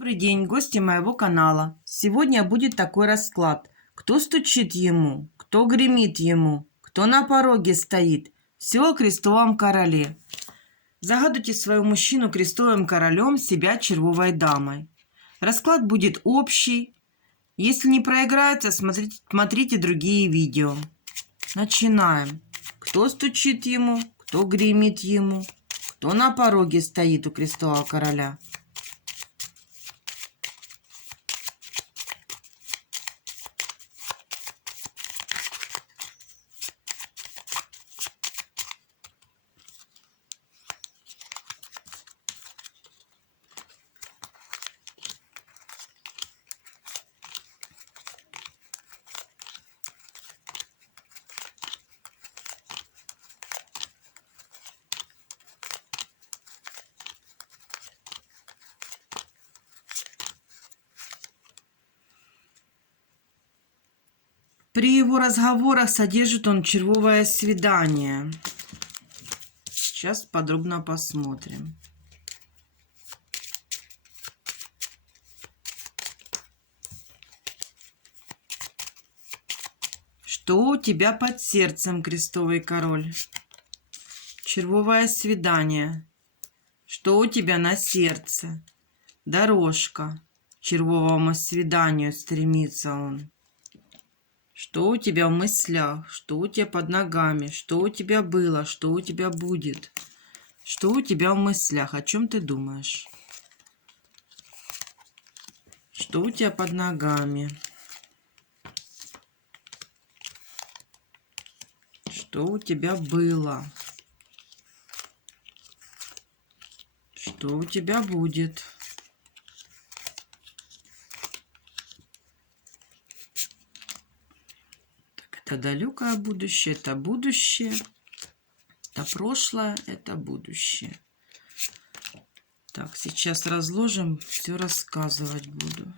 Добрый день, гости моего канала. Сегодня будет такой расклад. Кто стучит ему, кто гремит ему, кто на пороге стоит. Все о крестовом короле. Загадывайте своего мужчину крестовым королем, себя червовой дамой. Расклад будет общий. Если не проиграется, смотрите другие видео. Начинаем. Кто стучит ему, кто гремит ему, кто на пороге стоит у крестового короля. При его разговорах содержит он червовое свидание. Сейчас подробно посмотрим. Что у тебя под сердцем, крестовый король? Червовое свидание. Что у тебя на сердце? Дорожка. К червовому свиданию стремится он. Что у тебя в мыслях? Что у тебя под ногами? Что у тебя было? Что у тебя будет? Что у тебя в мыслях? О чем ты думаешь? Что у тебя под ногами? Что у тебя было? Что у тебя будет? Это далекое будущее, это будущее, это прошлое, это будущее. Так, сейчас разложим, все рассказывать буду.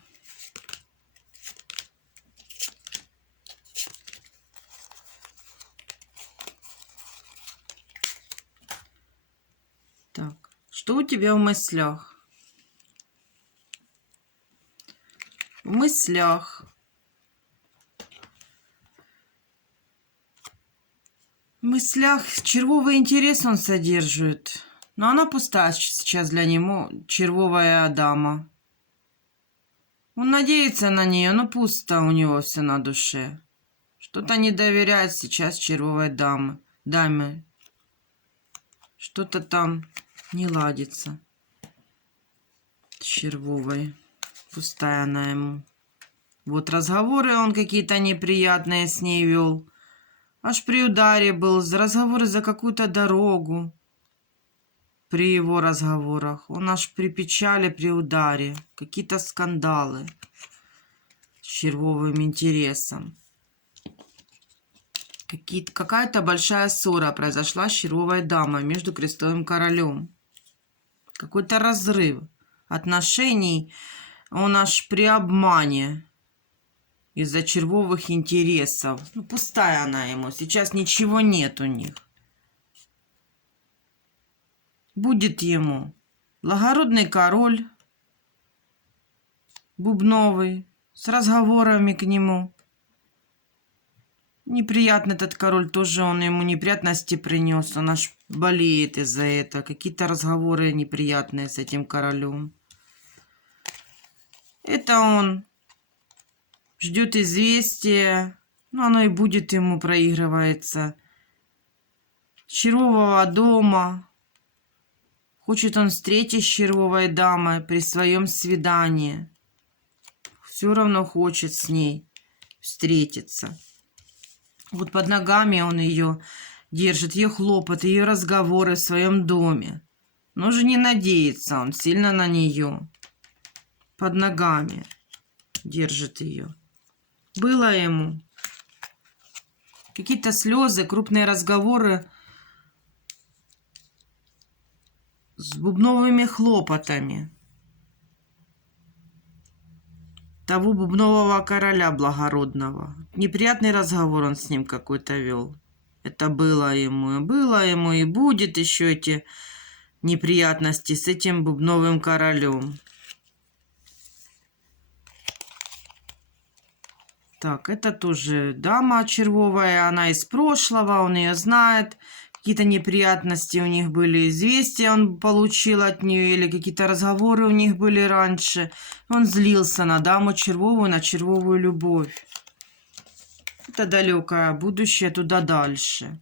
Так, что у тебя в мыслях? В мыслях. В мыслях червовый интерес он содержит. Но она пустая сейчас для него, червовая дама. Он надеется на нее, но пусто у него все на душе. Что-то не доверяет сейчас червовой даме. Что-то там не ладится. Червовой. Пустая она ему. Вот разговоры он какие-то неприятные с ней вел. Аж при ударе был, разговоры за какую-то дорогу. При его разговорах. Он аж при печали, при ударе. Какие-то скандалы. С червовым интересом. Какая-то большая ссора произошла с червовой дамой между крестовым королем. Какой-то разрыв отношений. Он аж при обмане. Из-за червовых интересов. Ну, пустая она ему. Сейчас ничего нет у них. Будет ему благородный король. Бубновый. С разговорами к нему. Неприятный этот король тоже. Он ему неприятности принес. Он аж болеет из-за этого. Какие-то разговоры неприятные с этим королем. Это он ждет известия, но оно и будет ему, проигрывается. Червового дома. Хочет он встретить с червовой дамой при своем свидании. Все равно хочет с ней встретиться. Вот под ногами он ее держит, ее хлопот, ее разговоры в своем доме. Но же не надеется он сильно на нее. Под ногами держит ее. Было ему. Какие-то слезы, крупные разговоры с бубновыми хлопотами. Того бубнового короля благородного. Неприятный разговор он с ним какой-то вел. Это было ему и будет еще эти неприятности с этим бубновым королем. Так, это тоже дама червовая, она из прошлого, он ее знает. Какие-то неприятности у них были, известия он получил от нее, или какие-то разговоры у них были раньше. Он злился на даму червовую, на червовую любовь. Это далекое будущее, туда дальше.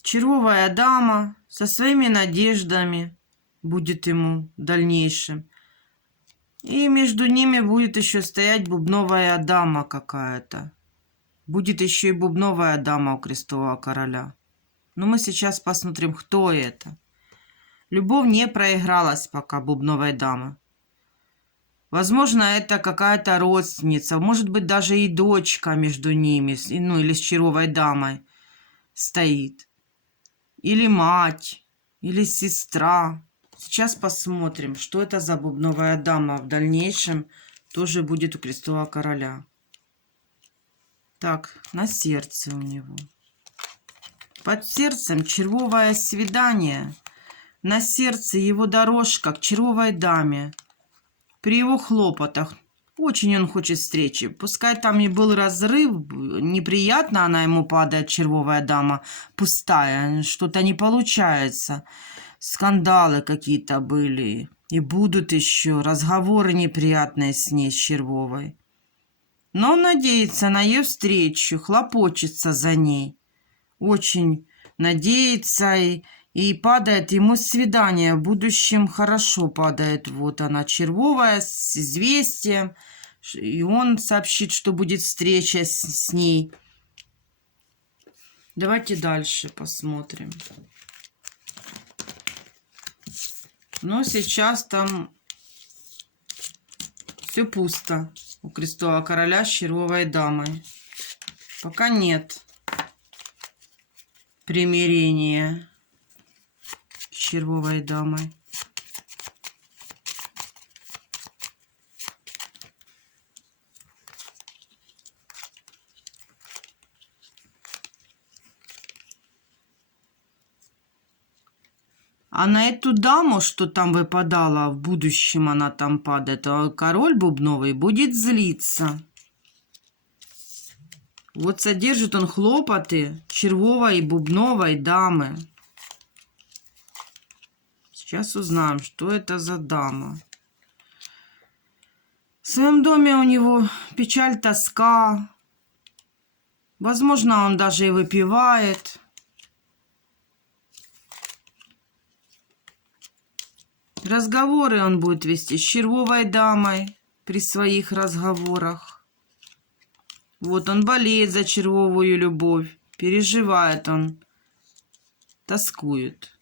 Червовая дама со своими надеждами будет ему в дальнейшем. И между ними будет еще стоять бубновая дама какая-то. Будет еще и бубновая дама у крестового короля. Но мы сейчас посмотрим, кто это. Любовь не проигралась пока бубновой дамы. Возможно, это какая-то родственница, может быть, даже и дочка между ними, ну или с червовой дамой стоит. Или мать, или сестра. Сейчас посмотрим, что это за бубновая дама в дальнейшем тоже будет у крестового короля. Так, на сердце у него. Под сердцем червовое свидание. На сердце его дорожка к червовой даме. При его хлопотах. Очень он хочет встречи. Пускай там и был разрыв, неприятно она ему падает, червовая дама, пустая, что-то не получается. Скандалы какие-то были. И будут еще разговоры неприятные с ней, с червовой. Но он надеется на ее встречу, хлопочется за ней. Очень надеется и падает ему свидание. В будущем хорошо падает. Вот она, червовая, с известием. И он сообщит, что будет встреча с ней. Давайте дальше посмотрим. Но сейчас там все пусто у крестового короля с червовой дамой. Пока нет примирения с червовой дамой. А на эту даму, что там выпадала, в будущем она там падает, а король бубновый будет злиться. Вот содержит он хлопоты червовой и бубновой дамы. Сейчас узнаем, что это за дама. В своем доме у него печаль, тоска. Возможно, он даже и выпивает. Разговоры он будет вести с червовой дамой при своих разговорах. Вот он болеет за червовую любовь, переживает он, тоскует.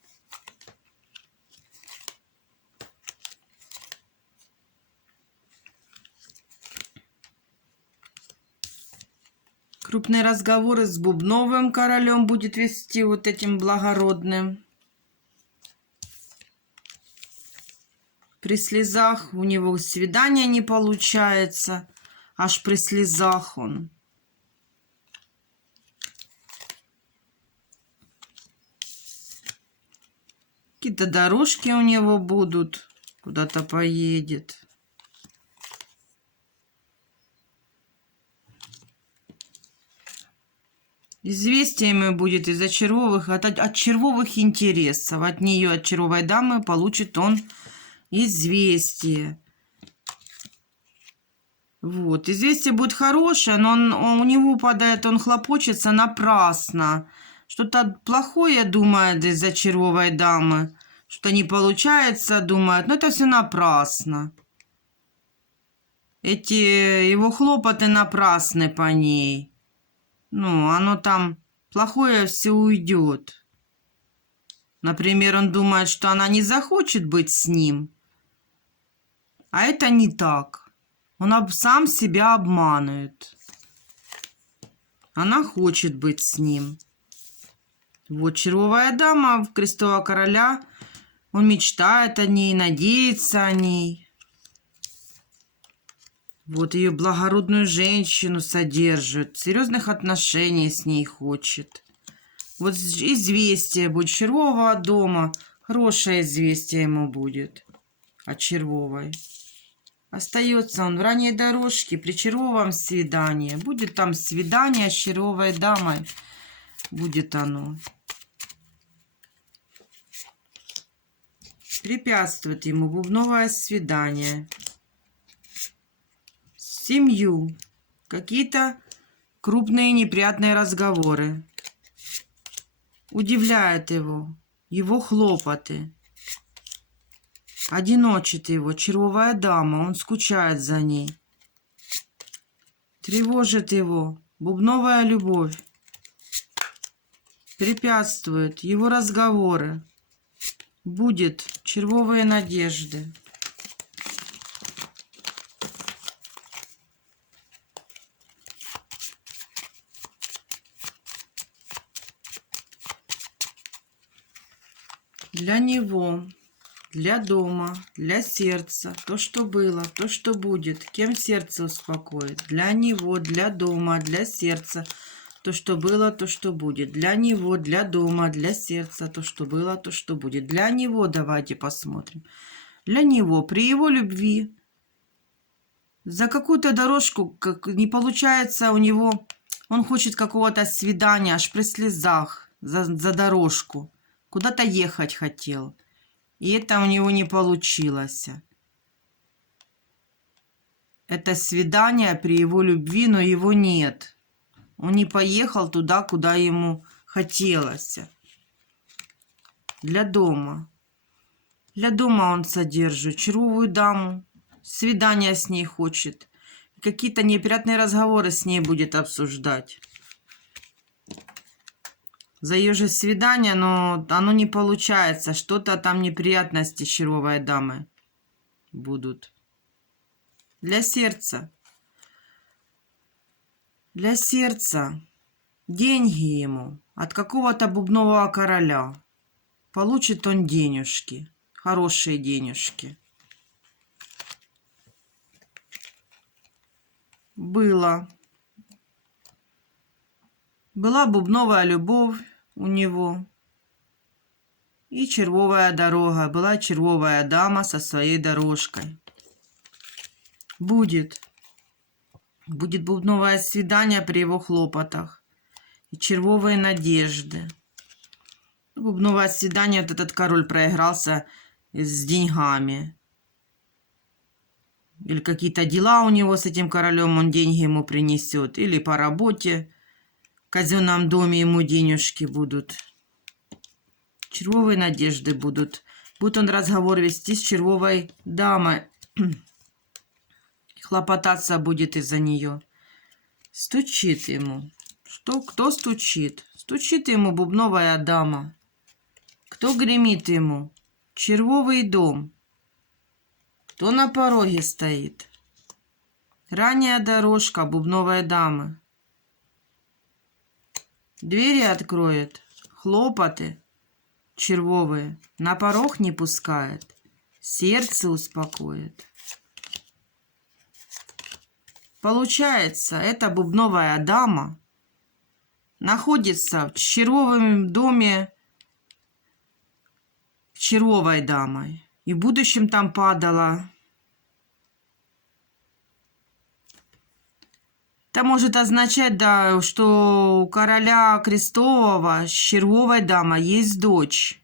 Крупные разговоры с бубновым королем будет вести, вот этим благородным. При слезах у него свидания не получается. Аж при слезах он. Какие-то дорожки у него будут. Куда-то поедет. Известиями будет из-за червовых, от червовых интересов. От нее, от червовой дамы, получит он известие. Вот, известие будет хорошее, но у него падает, он хлопочется напрасно. Что-то плохое думает из-за червовой дамы. Что не получается, думает. Но это все напрасно. Эти его хлопоты напрасны по ней. Ну, оно там плохое все уйдет. Например, он думает, что она не захочет быть с ним. А это не так. Он сам себя обманывает. Она хочет быть с ним. Вот червовая дама в крестового короля. Он мечтает о ней, надеется о ней. Вот ее благородную женщину содержит. Серьезных отношений с ней хочет. Вот известие будет червового дома. Хорошее известие ему будет от червовой. Остается он в ранней дорожке при червовом свидании. Будет там свидание с червовой дамой. Будет оно. Препятствует ему бубновое свидание. Семью. Какие-то крупные неприятные разговоры. Удивляет его хлопоты. Одиночит его червовая дама, он скучает за ней. Тревожит его бубновая любовь. Препятствует его разговоры. Будет червовые надежды. Для него, для дома, для сердца, то, что было, то, что будет, кем сердце успокоит. Для него, для дома, для сердца, то, что было, то, что будет. Для него, для дома, для сердца, то, что было, то, что будет. Для него давайте посмотрим. Для него, при его любви, за какую-то дорожку, как не получается у него, он хочет какого-то свидания, аж при слезах, за дорожку. Куда-то ехать хотел. И это у него не получилось. Это свидание при его любви, но его нет. Он не поехал туда, куда ему хотелось. Для дома. Для дома он содержит червовую даму. Свидание с ней хочет. Какие-то неприятные разговоры с ней будет обсуждать. За ее же свидание, но оно не получается. Что-то там неприятности с червовой дамой будут. Для сердца. Для сердца. Деньги ему от какого-то бубнового короля. Получит он денежки. Хорошие денежки. Была бубновая любовь у него. И червовая дорога. Была червовая дама со своей дорожкой. Будет бубновое свидание при его хлопотах. И червовые надежды. Бубновое свидание, вот этот король проигрался с деньгами. Или какие-то дела у него с этим королем, он деньги ему принесет. Или по работе в казенном доме ему денежки будут. Червовые надежды будут. Будет он разговор вести с червовой дамой. Хлопотаться будет из-за нее. Стучит ему. Кто стучит? Стучит ему бубновая дама. Кто гремит ему? Червовый дом. Кто на пороге стоит? Ранняя дорожка бубновой дамы. Двери откроет. Хлопоты червовые. На порог не пускает. Сердце успокоит. Получается, эта бубновая дама находится в червовом доме червовой дамой. И в будущем там падала. Это может означать, да, что у короля Крестового с червовой дамой есть дочь.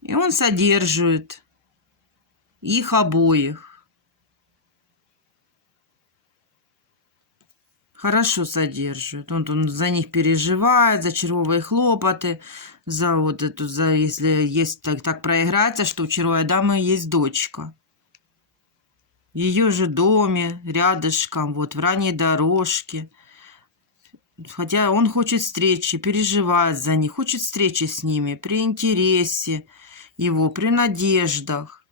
И он содержит их обоих. Хорошо содержит. Он за них переживает, за червовые хлопоты, за вот эту, если есть так проиграется, что у червовой дамы есть дочка. В ее же доме, рядышком, вот в ранней дорожке. Хотя он хочет встречи, переживает за них, хочет встречи с ними при интересе его, при надеждах.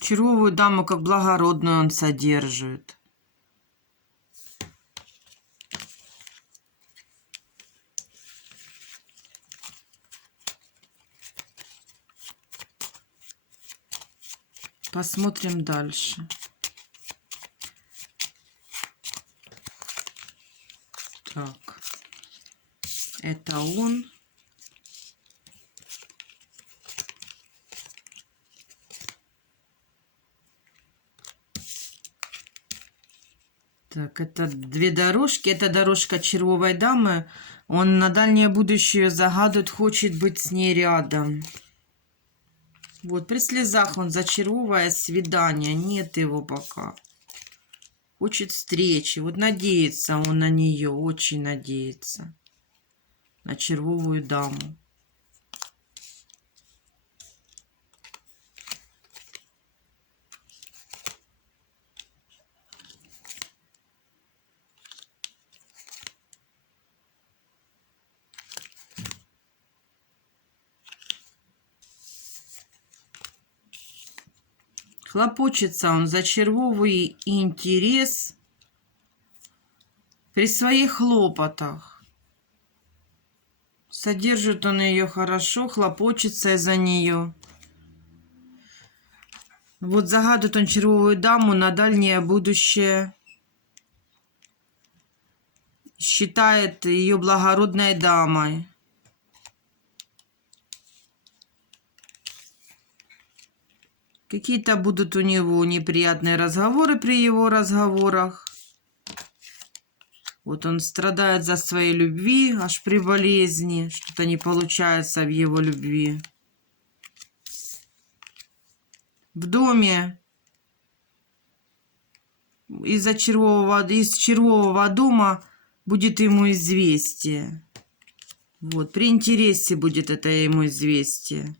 Червовую даму как благородную он содержит. Посмотрим дальше. Так. Это он. Так, это две дорожки. Это дорожка червовой дамы. Он на дальнее будущее загадывает, хочет быть с ней рядом. Вот, при слезах он за червовое свидание. Нет его пока. Хочет встречи. Вот надеется он на нее, очень надеется. На червовую даму. Хлопочется он за червовый интерес при своих хлопотах. Содержит он ее хорошо, хлопочется за нее. Вот загадывает он червовую даму на дальнее будущее. Считает ее благородной дамой. Какие-то будут у него неприятные разговоры при его разговорах. Вот он страдает за своей любви, аж при болезни. Что-то не получается в его любви. В доме из червового дома будет ему известие. Вот, при интересе будет это ему известие.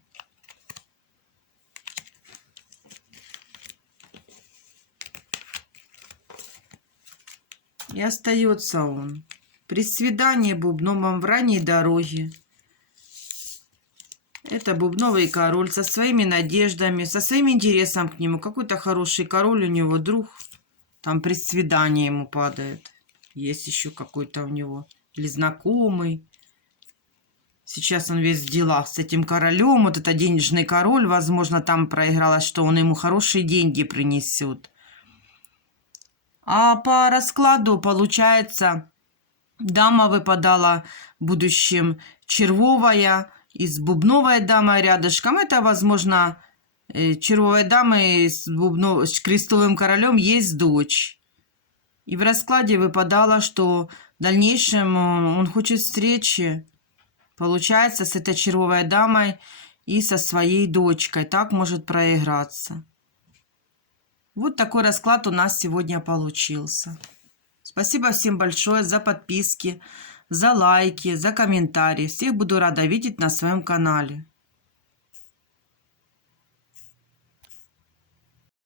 И остается он при свидании бубновом в ранней дороге. Это бубновый король со своими надеждами, со своим интересом к нему. Какой-то хороший король у него, друг. Там при свидании ему падает. Есть еще какой-то у него. Или знакомый. Сейчас он весь в делах с этим королем. Вот это денежный король. Возможно, там проигралось, что он ему хорошие деньги принесет. А по раскладу, получается, дама выпадала в будущем червовая и с бубновой дамой рядышком. Это, возможно, червовой дамы с крестовым королем есть дочь. И в раскладе выпадало, что в дальнейшем он хочет встречи, получается, с этой червовой дамой и со своей дочкой. Так может проиграться. Вот такой расклад у нас сегодня получился. Спасибо всем большое за подписки, за лайки, за комментарии. Всех буду рада видеть на своем канале.